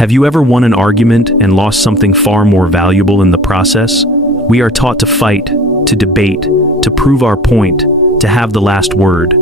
Have you ever won an argument and lost something far more valuable in the process? We are taught to fight, to debate, to prove our point, to have the last word.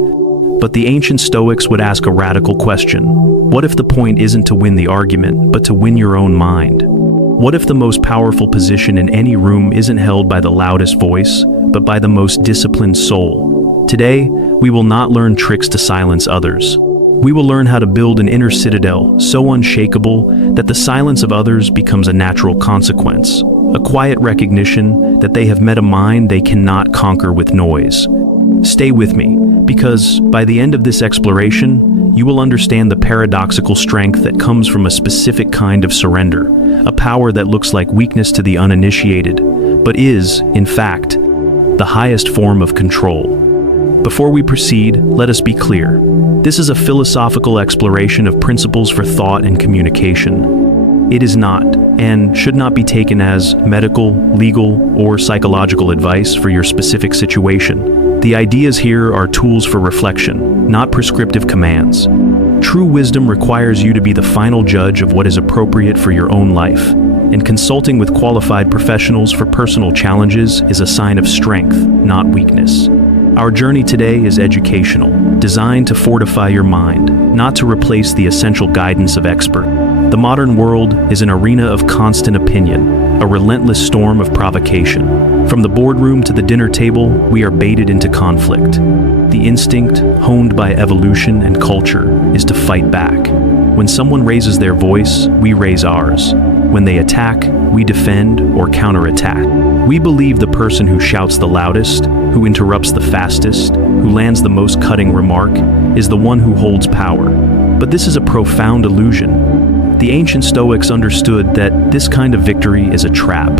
But the ancient Stoics would ask a radical question. What if the point isn't to win the argument, but to win your own mind? What if the most powerful position in any room isn't held by the loudest voice, but by the most disciplined soul? Today, we will not learn tricks to silence others. We will learn how to build an inner citadel so unshakable that the silence of others becomes a natural consequence, a quiet recognition that they have met a mind they cannot conquer with noise. Stay with me, because by the end of this exploration, you will understand the paradoxical strength that comes from a specific kind of surrender, a power that looks like weakness to the uninitiated, but is, in fact, the highest form of control. Before we proceed, let us be clear. This is a philosophical exploration of principles for thought and communication. It is not, and should not be taken as medical, legal, or psychological advice for your specific situation. The ideas here are tools for reflection, not prescriptive commands. True wisdom requires you to be the final judge of what is appropriate for your own life, and consulting with qualified professionals for personal challenges is a sign of strength, not weakness. Our journey today is educational, designed to fortify your mind, not to replace the essential guidance of expert. The modern world is an arena of constant opinion, a relentless storm of provocation. From the boardroom to the dinner table, we are baited into conflict. The instinct, honed by evolution and culture, is to fight back. When someone raises their voice, we raise ours. When they attack, we defend or counterattack. We believe the person who shouts the loudest, who interrupts the fastest, who lands the most cutting remark, is the one who holds power. But this is a profound illusion. The ancient Stoics understood that this kind of victory is a trap.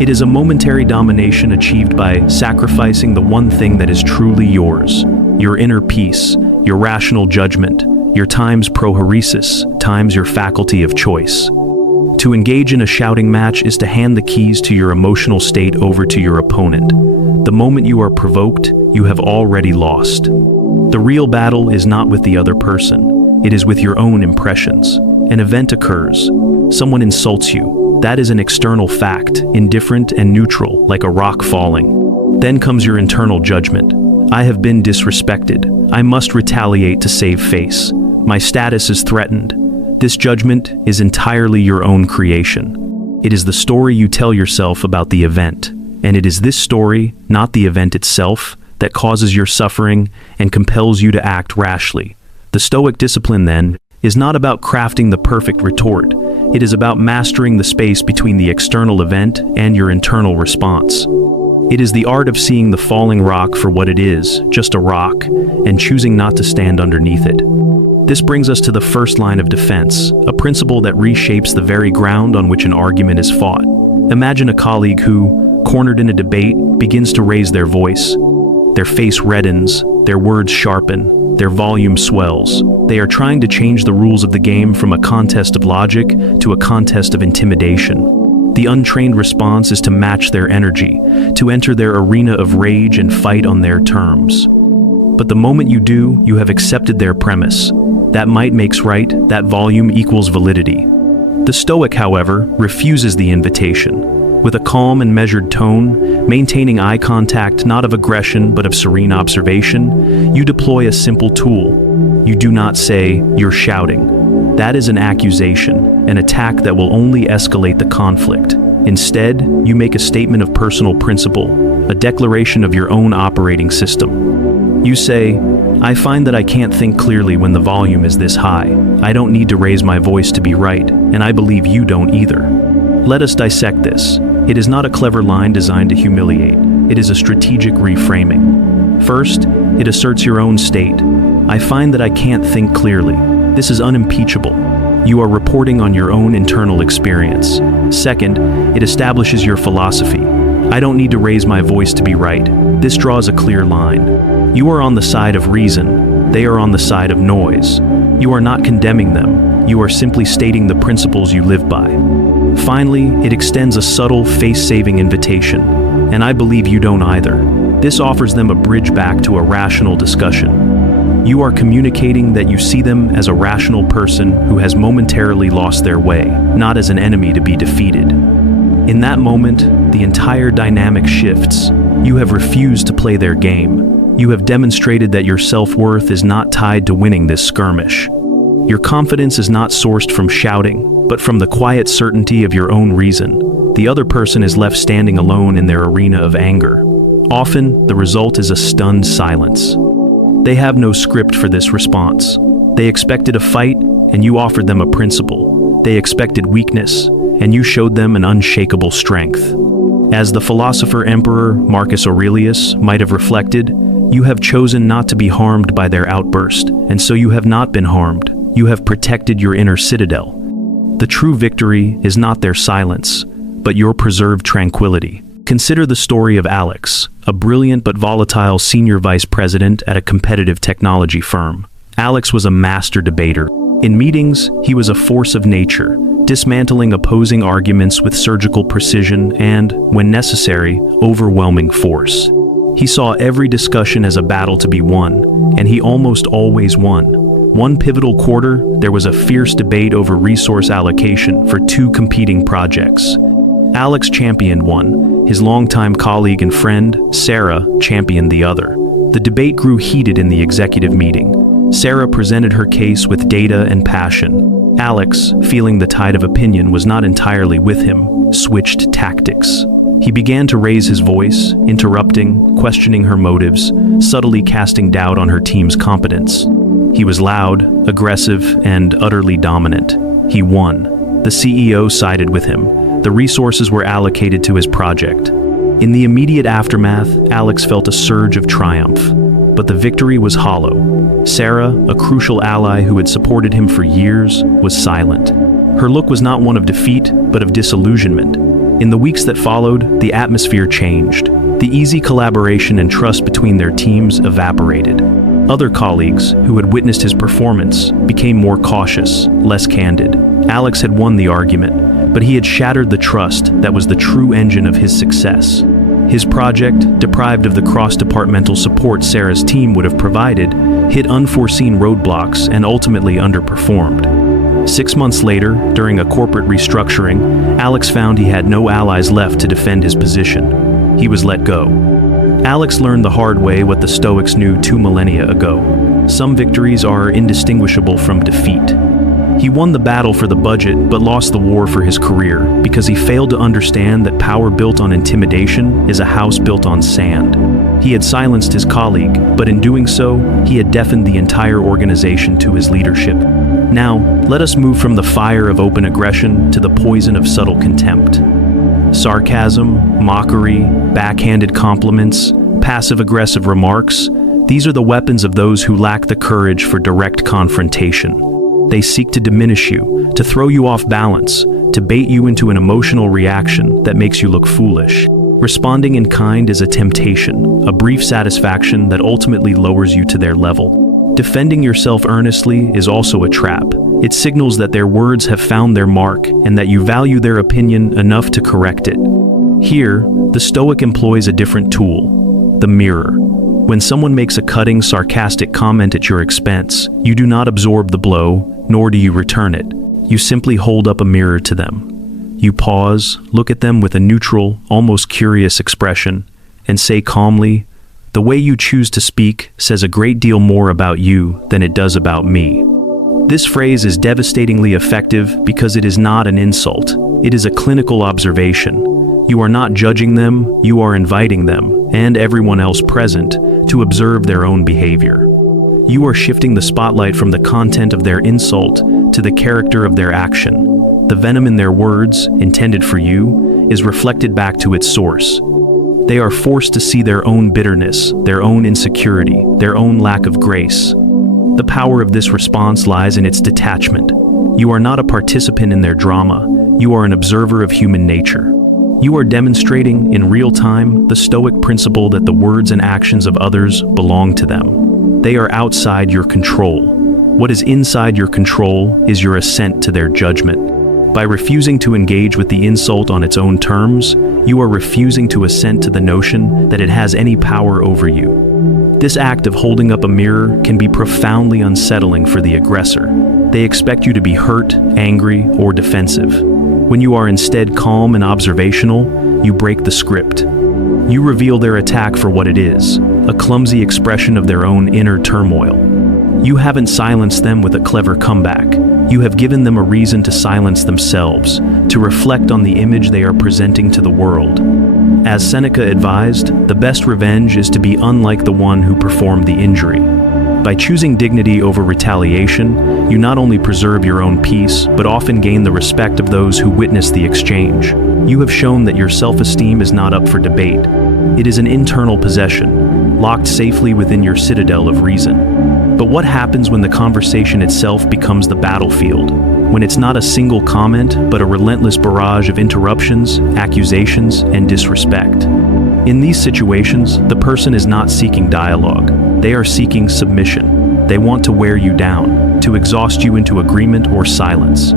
It is a momentary domination achieved by sacrificing the one thing that is truly yours: your inner peace, your rational judgment, your times prohoresis, times your faculty of choice. To engage in a shouting match is to hand the keys to your emotional state over to your opponent. The moment you are provoked, you have already lost. The real battle is not with the other person. It is with your own impressions. An event occurs. Someone insults you. That is an external fact, indifferent and neutral, like a rock falling. Then comes your internal judgment. I have been disrespected. I must retaliate to save face. My status is threatened. This judgment is entirely your own creation. It is the story you tell yourself about the event, and it is this story, not the event itself, that causes your suffering and compels you to act rashly. The Stoic discipline, then, is not about crafting the perfect retort. It is about mastering the space between the external event and your internal response. It is the art of seeing the falling rock for what it is, just a rock, and choosing not to stand underneath it. This brings us to the first line of defense, a principle that reshapes the very ground on which an argument is fought. Imagine a colleague who, cornered in a debate, begins to raise their voice. Their face reddens, their words sharpen, their volume swells. They are trying to change the rules of the game from a contest of logic to a contest of intimidation. The untrained response is to match their energy, to enter their arena of rage and fight on their terms. But the moment you do, you have accepted their premise. That might makes right, that volume equals validity. The Stoic, however, refuses the invitation. With a calm and measured tone, maintaining eye contact not of aggression but of serene observation, you deploy a simple tool. You do not say, "You're shouting." That is an accusation, an attack that will only escalate the conflict. Instead, you make a statement of personal principle, a declaration of your own operating system. You say, "I find that I can't think clearly when the volume is this high. I don't need to raise my voice to be right, and I believe you don't either." Let us dissect this. It is not a clever line designed to humiliate. It is a strategic reframing. First, it asserts your own state. I find that I can't think clearly. This is unimpeachable. You are reporting on your own internal experience. Second, it establishes your philosophy. I don't need to raise my voice to be right. This draws a clear line. You are on the side of reason. They are on the side of noise. You are not condemning them. You are simply stating the principles you live by. Finally, it extends a subtle, face-saving invitation. And I believe you don't either. This offers them a bridge back to a rational discussion. You are communicating that you see them as a rational person who has momentarily lost their way, not as an enemy to be defeated. In that moment, the entire dynamic shifts. You have refused to play their game. You have demonstrated that your self-worth is not tied to winning this skirmish. Your confidence is not sourced from shouting, but from the quiet certainty of your own reason. The other person is left standing alone in their arena of anger. Often, the result is a stunned silence. They have no script for this response. They expected a fight, and you offered them a principle. They expected weakness, and you showed them an unshakable strength. As the philosopher emperor Marcus Aurelius might have reflected, you have chosen not to be harmed by their outburst, and so you have not been harmed. You have protected your inner citadel. The true victory is not their silence, but your preserved tranquility. Consider the story of Alex, a brilliant but volatile senior vice president at a competitive technology firm. Alex was a master debater. In meetings, he was a force of nature, dismantling opposing arguments with surgical precision and, when necessary, overwhelming force. He saw every discussion as a battle to be won, and he almost always won. One pivotal quarter, there was a fierce debate over resource allocation for two competing projects. Alex championed one. His longtime colleague and friend, Sarah, championed the other. The debate grew heated in the executive meeting. Sarah presented her case with data and passion. Alex, feeling the tide of opinion was not entirely with him, switched tactics. He began to raise his voice, interrupting, questioning her motives, subtly casting doubt on her team's competence. He was loud, aggressive, and utterly dominant. He won. The CEO sided with him. The resources were allocated to his project. In the immediate aftermath, Alex felt a surge of triumph. But the victory was hollow. Sarah, a crucial ally who had supported him for years, was silent. Her look was not one of defeat, but of disillusionment. In the weeks that followed, the atmosphere changed. The easy collaboration and trust between their teams evaporated. Other colleagues, who had witnessed his performance, became more cautious, less candid. Alex had won the argument, but he had shattered the trust that was the true engine of his success. His project, deprived of the cross-departmental support Sarah's team would have provided, hit unforeseen roadblocks and ultimately underperformed. 6 months later, during a corporate restructuring, Alex found he had no allies left to defend his position. He was let go. Alex learned the hard way what the Stoics knew 2 millennia ago. Some victories are indistinguishable from defeat. He won the battle for the budget but lost the war for his career because he failed to understand that power built on intimidation is a house built on sand. He had silenced his colleague, but in doing so, he had deafened the entire organization to his leadership. Now, let us move from the fire of open aggression to the poison of subtle contempt. Sarcasm, mockery, backhanded compliments, passive-aggressive remarks, these are the weapons of those who lack the courage for direct confrontation. They seek to diminish you, to throw you off balance, to bait you into an emotional reaction that makes you look foolish. Responding in kind is a temptation, a brief satisfaction that ultimately lowers you to their level. Defending yourself earnestly is also a trap. It signals that their words have found their mark and that you value their opinion enough to correct it. Here, the Stoic employs a different tool, the mirror. When someone makes a cutting, sarcastic comment at your expense, you do not absorb the blow, nor do you return it. You simply hold up a mirror to them. You pause, look at them with a neutral, almost curious expression, and say calmly, "The way you choose to speak says a great deal more about you than it does about me." This phrase is devastatingly effective because it is not an insult. It is a clinical observation. You are not judging them, you are inviting them, and everyone else present, to observe their own behavior. You are shifting the spotlight from the content of their insult to the character of their action. The venom in their words, intended for you, is reflected back to its source. They are forced to see their own bitterness, their own insecurity, their own lack of grace. The power of this response lies in its detachment. You are not a participant in their drama, you are an observer of human nature. You are demonstrating, in real time, the Stoic principle that the words and actions of others belong to them. They are outside your control. What is inside your control is your assent to their judgment. By refusing to engage with the insult on its own terms, you are refusing to assent to the notion that it has any power over you. This act of holding up a mirror can be profoundly unsettling for the aggressor. They expect you to be hurt, angry, or defensive. When you are instead calm and observational, you break the script. You reveal their attack for what it is, a clumsy expression of their own inner turmoil. You haven't silenced them with a clever comeback. You have given them a reason to silence themselves, to reflect on the image they are presenting to the world. As Seneca advised, the best revenge is to be unlike the one who performed the injury. By choosing dignity over retaliation, you not only preserve your own peace, but often gain the respect of those who witness the exchange. You have shown that your self-esteem is not up for debate. It is an internal possession, locked safely within your citadel of reason. But what happens when the conversation itself becomes the battlefield? When it's not a single comment, but a relentless barrage of interruptions, accusations, and disrespect? In these situations, the person is not seeking dialogue. They are seeking submission. They want to wear you down, to exhaust you into agreement or silence.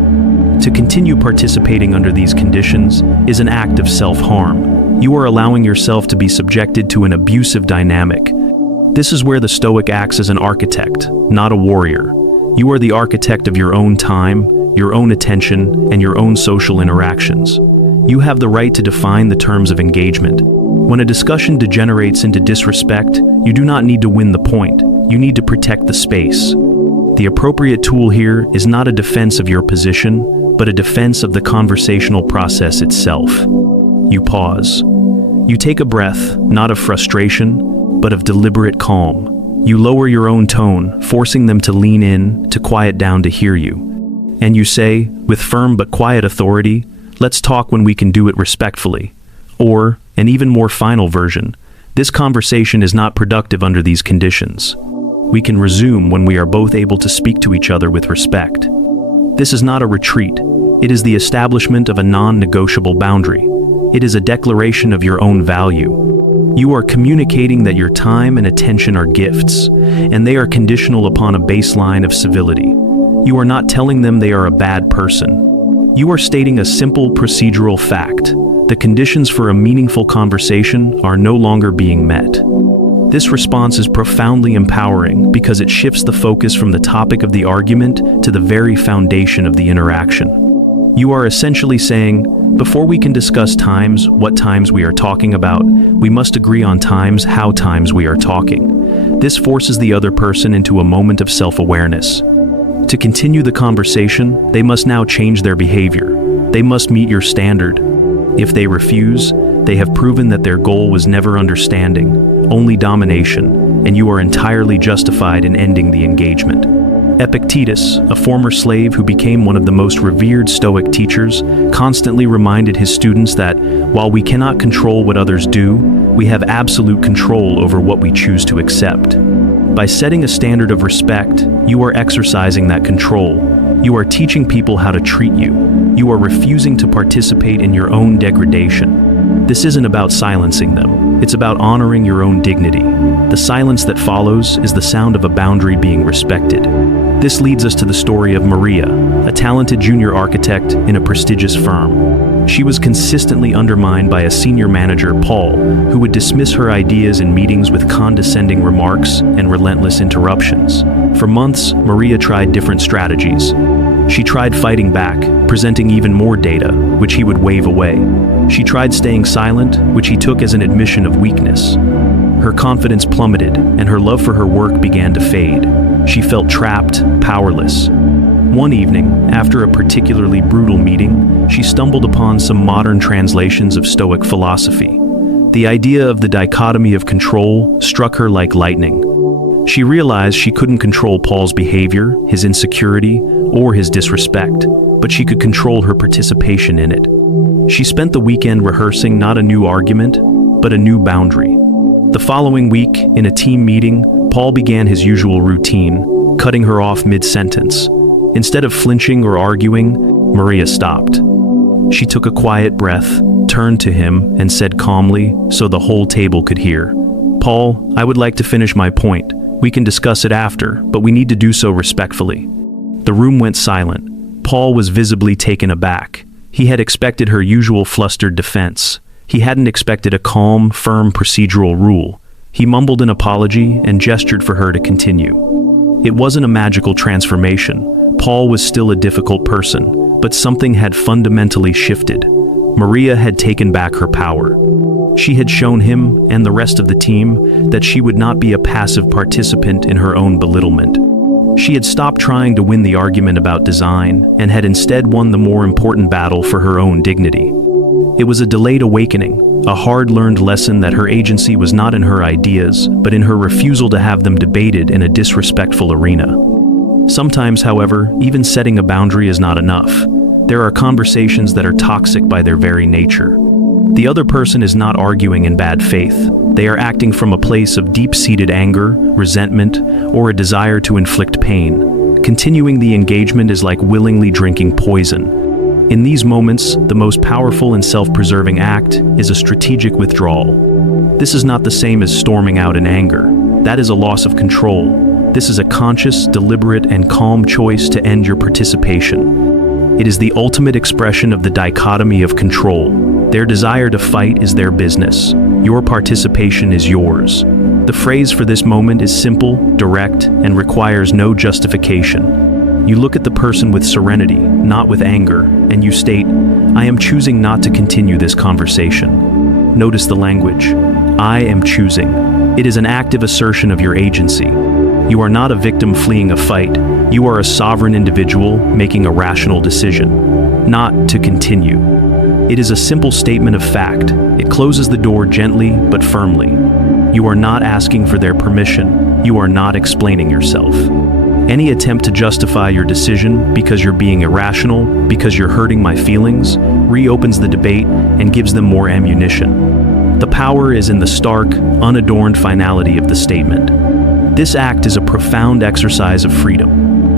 To continue participating under these conditions is an act of self-harm. You are allowing yourself to be subjected to an abusive dynamic. This is where the Stoic acts as an architect, not a warrior. You are the architect of your own time, your own attention, and your own social interactions. You have the right to define the terms of engagement. When a discussion degenerates into disrespect, you do not need to win the point. You need to protect the space. The appropriate tool here is not a defense of your position, but a defense of the conversational process itself. You pause. You take a breath, not of frustration, but of deliberate calm. You lower your own tone, forcing them to lean in, to quiet down to hear you. And you say, with firm but quiet authority, "Let's talk when we can do it respectfully." Or, an even more final version, "This conversation is not productive under these conditions. We can resume when we are both able to speak to each other with respect." This is not a retreat. It is the establishment of a non-negotiable boundary. It is a declaration of your own value. You are communicating that your time and attention are gifts, and they are conditional upon a baseline of civility. You are not telling them they are a bad person. You are stating a simple procedural fact. The conditions for a meaningful conversation are no longer being met. This response is profoundly empowering because it shifts the focus from the topic of the argument to the very foundation of the interaction. You are essentially saying, before we can discuss times, what times we are talking about, we must agree on times, how times we are talking. This forces the other person into a moment of self-awareness. To continue the conversation, they must now change their behavior. They must meet your standard. If they refuse, they have proven that their goal was never understanding, only domination, and you are entirely justified in ending the engagement. Epictetus, a former slave who became one of the most revered Stoic teachers, constantly reminded his students that, while we cannot control what others do, we have absolute control over what we choose to accept. By setting a standard of respect, you are exercising that control. You are teaching people how to treat you. You are refusing to participate in your own degradation. This isn't about silencing them. It's about honoring your own dignity. The silence that follows is the sound of a boundary being respected. This leads us to the story of Maria, a talented junior architect in a prestigious firm. She was consistently undermined by a senior manager, Paul, who would dismiss her ideas in meetings with condescending remarks and relentless interruptions. For months, Maria tried different strategies. She tried fighting back, presenting even more data, which he would wave away. She tried staying silent, which he took as an admission of weakness. Her confidence plummeted, and her love for her work began to fade. She felt trapped, powerless. One evening, after a particularly brutal meeting, she stumbled upon some modern translations of Stoic philosophy. The idea of the dichotomy of control struck her like lightning. She realized she couldn't control Paul's behavior, his insecurity, or his disrespect, but she could control her participation in it. She spent the weekend rehearsing not a new argument, but a new boundary. The following week, in a team meeting, Paul began his usual routine, cutting her off mid-sentence. Instead of flinching or arguing, Maria stopped. She took a quiet breath, turned to him, and said calmly, so the whole table could hear, "Paul, I would like to finish my point. We can discuss it after, but we need to do so respectfully." The room went silent. Paul was visibly taken aback. He had expected her usual flustered defense. He hadn't expected a calm, firm procedural rule. He mumbled an apology and gestured for her to continue. It wasn't a magical transformation. Paul was still a difficult person, but something had fundamentally shifted. Maria had taken back her power. She had shown him, and the rest of the team, that she would not be a passive participant in her own belittlement. She had stopped trying to win the argument about design, and had instead won the more important battle for her own dignity. It was a delayed awakening, a hard-learned lesson that her agency was not in her ideas, but in her refusal to have them debated in a disrespectful arena. Sometimes, however, even setting a boundary is not enough. There are conversations that are toxic by their very nature. The other person is not arguing in bad faith. They are acting from a place of deep-seated anger, resentment, or a desire to inflict pain. Continuing the engagement is like willingly drinking poison. In these moments, the most powerful and self-preserving act is a strategic withdrawal. This is not the same as storming out in anger. That is a loss of control. This is a conscious, deliberate, and calm choice to end your participation. It is the ultimate expression of the dichotomy of control. Their desire to fight is their business. Your participation is yours. The phrase for this moment is simple, direct, and requires no justification. You look at the person with serenity, not with anger, and you state, "I am choosing not to continue this conversation." Notice the language. I am choosing. It is an active assertion of your agency. You are not a victim fleeing a fight. You are a sovereign individual making a rational decision, not to continue. It is a simple statement of fact. It closes the door gently but firmly. You are not asking for their permission. You are not explaining yourself. Any attempt to justify your decision because you're being irrational, because you're hurting my feelings, reopens the debate and gives them more ammunition. The power is in the stark, unadorned finality of the statement. This act is a profound exercise of freedom.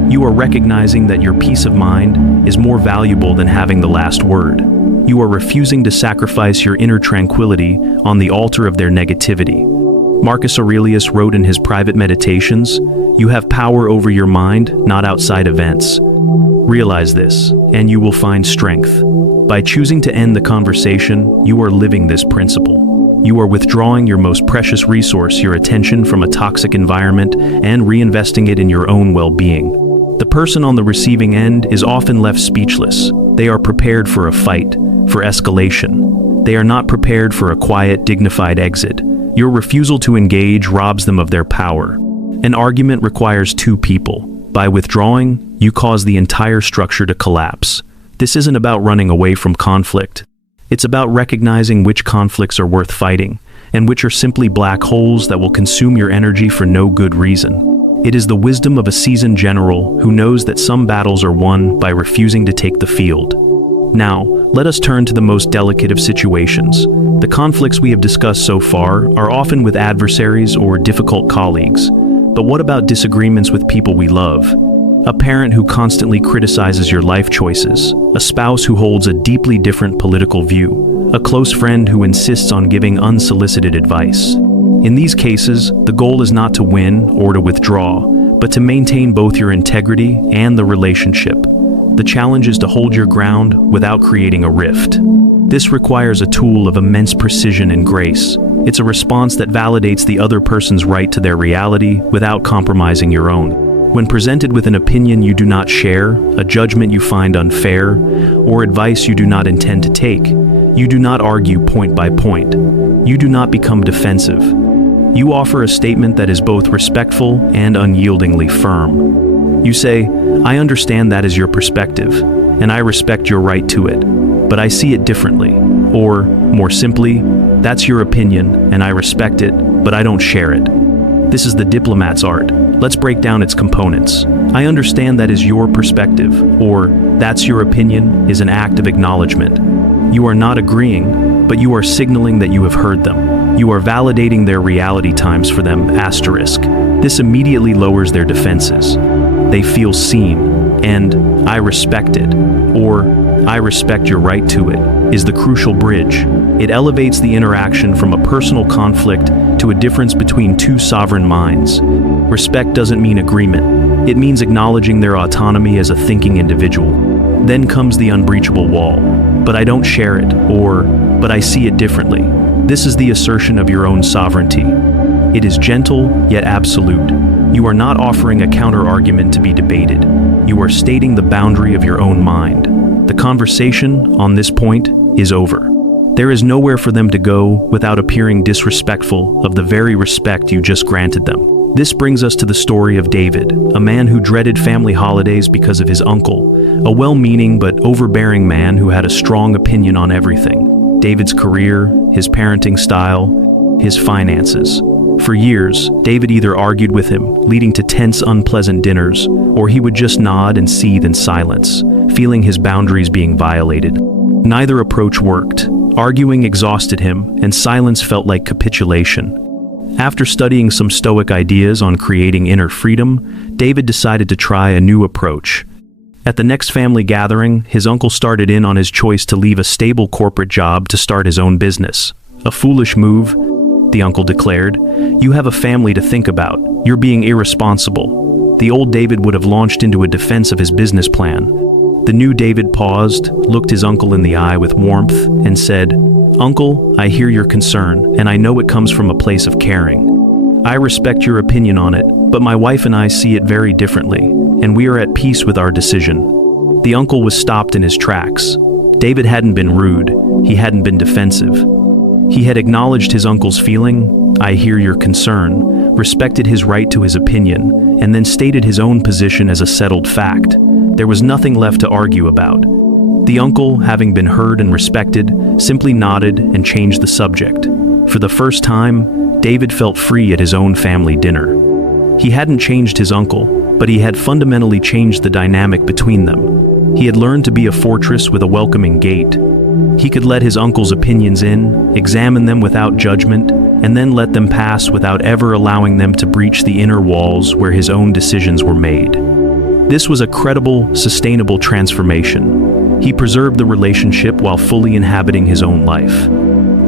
You are recognizing that your peace of mind is more valuable than having the last word. You are refusing to sacrifice your inner tranquility on the altar of their negativity. Marcus Aurelius wrote in his private meditations, "You have power over your mind, not outside events." Realize this, and you will find strength. By choosing to end the conversation, you are living this principle. You are withdrawing your most precious resource, your attention, from a toxic environment and reinvesting it in your own well-being. The person on the receiving end is often left speechless. They are prepared for a fight, for escalation. They are not prepared for a quiet, dignified exit. Your refusal to engage robs them of their power. An argument requires two people. By withdrawing, you cause the entire structure to collapse. This isn't about running away from conflict. It's about recognizing which conflicts are worth fighting, and which are simply black holes that will consume your energy for no good reason. It is the wisdom of a seasoned general who knows that some battles are won by refusing to take the field. Now, let us turn to the most delicate of situations. The conflicts we have discussed so far are often with adversaries or difficult colleagues. But what about disagreements with people we love? A parent who constantly criticizes your life choices, a spouse who holds a deeply different political view, a close friend who insists on giving unsolicited advice. In these cases, the goal is not to win or to withdraw, but to maintain both your integrity and the relationship. The challenge is to hold your ground without creating a rift. This requires a tool of immense precision and grace. It's a response that validates the other person's right to their reality without compromising your own. When presented with an opinion you do not share, a judgment you find unfair, or advice you do not intend to take, you do not argue point by point. You do not become defensive. You offer a statement that is both respectful and unyieldingly firm. You say, "I understand that is your perspective, and I respect your right to it, but I see it differently." Or, more simply, "That's your opinion, and I respect it, but I don't share it." This is the diplomat's art. Let's break down its components. "I understand that is your perspective," or "That's your opinion," is an act of acknowledgement. You are not agreeing, but you are signaling that you have heard them. You are validating their reality times for them, asterisk. This immediately lowers their defenses. They feel seen, and "I respect it," or "I respect your right to it," is the crucial bridge. It elevates the interaction from a personal conflict to a difference between two sovereign minds. Respect doesn't mean agreement. It means acknowledging their autonomy as a thinking individual. Then comes the unbreachable wall. "But I don't share it," or "But I see it differently." This is the assertion of your own sovereignty. It is gentle, yet absolute. You are not offering a counter-argument to be debated. You are stating the boundary of your own mind. The conversation, on this point, is over. There is nowhere for them to go without appearing disrespectful of the very respect you just granted them. This brings us to the story of David, a man who dreaded family holidays because of his uncle, a well-meaning but overbearing man who had a strong opinion on everything: David's career, his parenting style, his finances. For years, David either argued with him, leading to tense, unpleasant dinners, or he would just nod and seethe in silence, feeling his boundaries being violated. Neither approach worked. Arguing exhausted him, and silence felt like capitulation. After studying some Stoic ideas on creating inner freedom, David decided to try a new approach. At the next family gathering, his uncle started in on his choice to leave a stable corporate job to start his own business. "A foolish move," the uncle declared. "You have a family to think about. You're being irresponsible." The old David would have launched into a defense of his business plan. The new David paused, looked his uncle in the eye with warmth, and said, "Uncle, I hear your concern, and I know it comes from a place of caring. I respect your opinion on it, but my wife and I see it very differently, and we are at peace with our decision." The uncle was stopped in his tracks. David hadn't been rude, he hadn't been defensive. He had acknowledged his uncle's feeling, "I hear your concern," respected his right to his opinion, and then stated his own position as a settled fact. There was nothing left to argue about. The uncle, having been heard and respected, simply nodded and changed the subject. For the first time, David felt free at his own family dinner. He hadn't changed his uncle, but he had fundamentally changed the dynamic between them. He had learned to be a fortress with a welcoming gate. He could let his uncle's opinions in, examine them without judgment, and then let them pass without ever allowing them to breach the inner walls where his own decisions were made. This was a credible, sustainable transformation. He preserved the relationship while fully inhabiting his own life.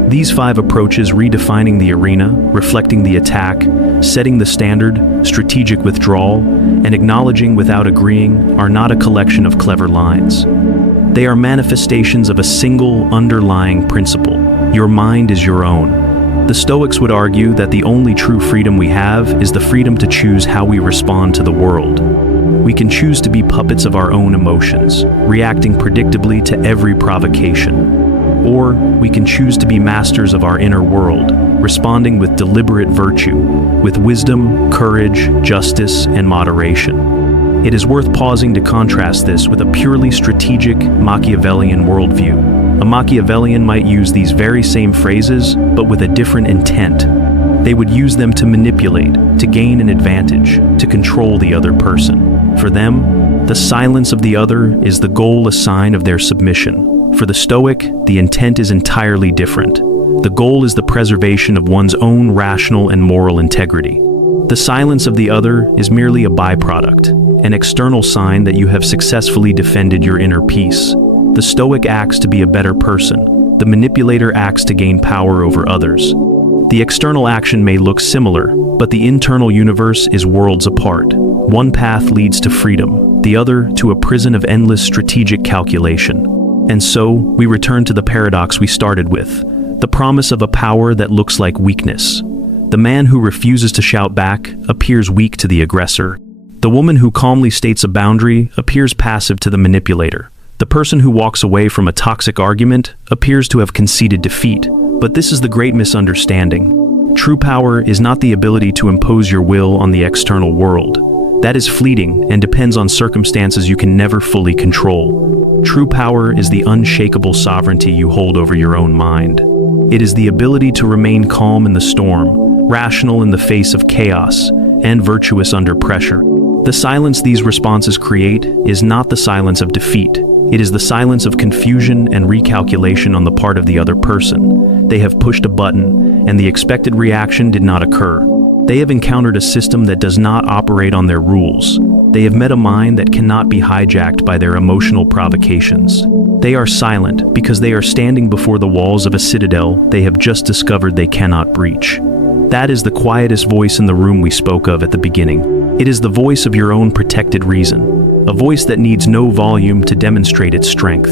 These 5 approaches, redefining the arena, reflecting the attack, setting the standard, strategic withdrawal, and acknowledging without agreeing, are not a collection of clever lines. They are manifestations of a single underlying principle: your mind is your own. The Stoics would argue that the only true freedom we have is the freedom to choose how we respond to the world. We can choose to be puppets of our own emotions, reacting predictably to every provocation. Or we can choose to be masters of our inner world, responding with deliberate virtue, with wisdom, courage, justice, and moderation. It is worth pausing to contrast this with a purely strategic Machiavellian worldview. A Machiavellian might use these very same phrases, but with a different intent. They would use them to manipulate, to gain an advantage, to control the other person. For them, the silence of the other is the goal, a sign of their submission. For the Stoic, the intent is entirely different. The goal is the preservation of one's own rational and moral integrity. The silence of the other is merely a byproduct, an external sign that you have successfully defended your inner peace. The Stoic acts to be a better person. The manipulator acts to gain power over others. The external action may look similar, but the internal universe is worlds apart. One path leads to freedom, the other to a prison of endless strategic calculation. And so, we return to the paradox we started with, the promise of a power that looks like weakness. The man who refuses to shout back appears weak to the aggressor. The woman who calmly states a boundary appears passive to the manipulator. The person who walks away from a toxic argument appears to have conceded defeat. But this is the great misunderstanding. True power is not the ability to impose your will on the external world. That is fleeting and depends on circumstances you can never fully control. True power is the unshakable sovereignty you hold over your own mind. It is the ability to remain calm in the storm, rational in the face of chaos, and virtuous under pressure. The silence these responses create is not the silence of defeat. It is the silence of confusion and recalculation on the part of the other person. They have pushed a button, and the expected reaction did not occur. They have encountered a system that does not operate on their rules. They have met a mind that cannot be hijacked by their emotional provocations. They are silent because they are standing before the walls of a citadel they have just discovered they cannot breach. That is the quietest voice in the room we spoke of at the beginning. It is the voice of your own protected reason, a voice that needs no volume to demonstrate its strength.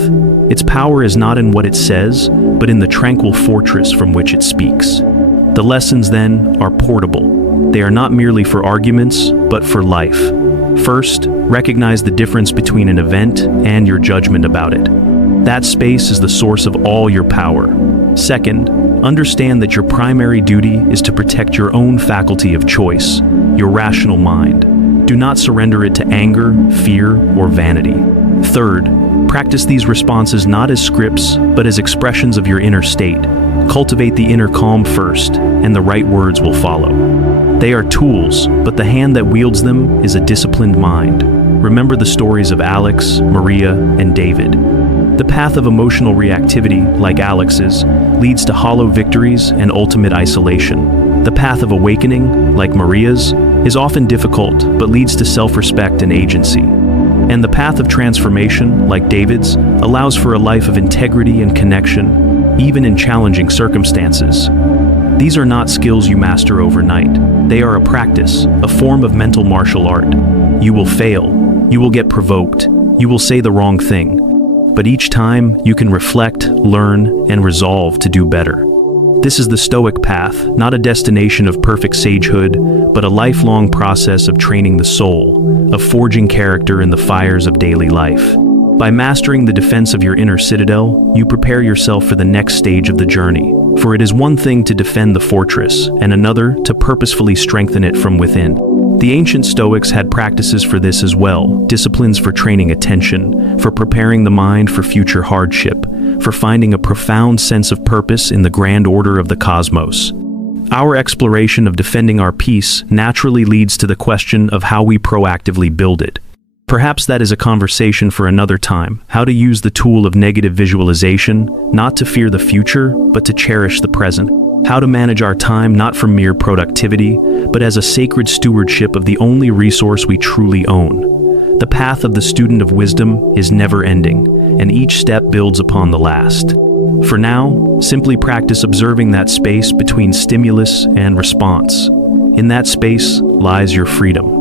Its power is not in what it says, but in the tranquil fortress from which it speaks. The lessons, then, are portable. They are not merely for arguments, but for life. First, recognize the difference between an event and your judgment about it. That space is the source of all your power. Second, understand that your primary duty is to protect your own faculty of choice, your rational mind. Do not surrender it to anger, fear, or vanity. Third, practice these responses not as scripts, but as expressions of your inner state. Cultivate the inner calm first, and the right words will follow. They are tools, but the hand that wields them is a disciplined mind. Remember the stories of Alex, Maria, and David. The path of emotional reactivity, like Alex's, leads to hollow victories and ultimate isolation. The path of awakening, like Maria's, is often difficult, but leads to self-respect and agency. And the path of transformation, like David's, allows for a life of integrity and connection, even in challenging circumstances. These are not skills you master overnight. They are a practice, a form of mental martial art. You will fail, you will get provoked, you will say the wrong thing. But each time, you can reflect, learn, and resolve to do better. This is the Stoic path, not a destination of perfect sagehood, but a lifelong process of training the soul, of forging character in the fires of daily life. By mastering the defense of your inner citadel, you prepare yourself for the next stage of the journey. For it is one thing to defend the fortress, and another to purposefully strengthen it from within. The ancient Stoics had practices for this as well, disciplines for training attention, for preparing the mind for future hardship, for finding a profound sense of purpose in the grand order of the cosmos. Our exploration of defending our peace naturally leads to the question of how we proactively build it. Perhaps that is a conversation for another time, how to use the tool of negative visualization, not to fear the future, but to cherish the present. How to manage our time not for mere productivity, but as a sacred stewardship of the only resource we truly own. The path of the student of wisdom is never-ending, and each step builds upon the last. For now, simply practice observing that space between stimulus and response. In that space lies your freedom.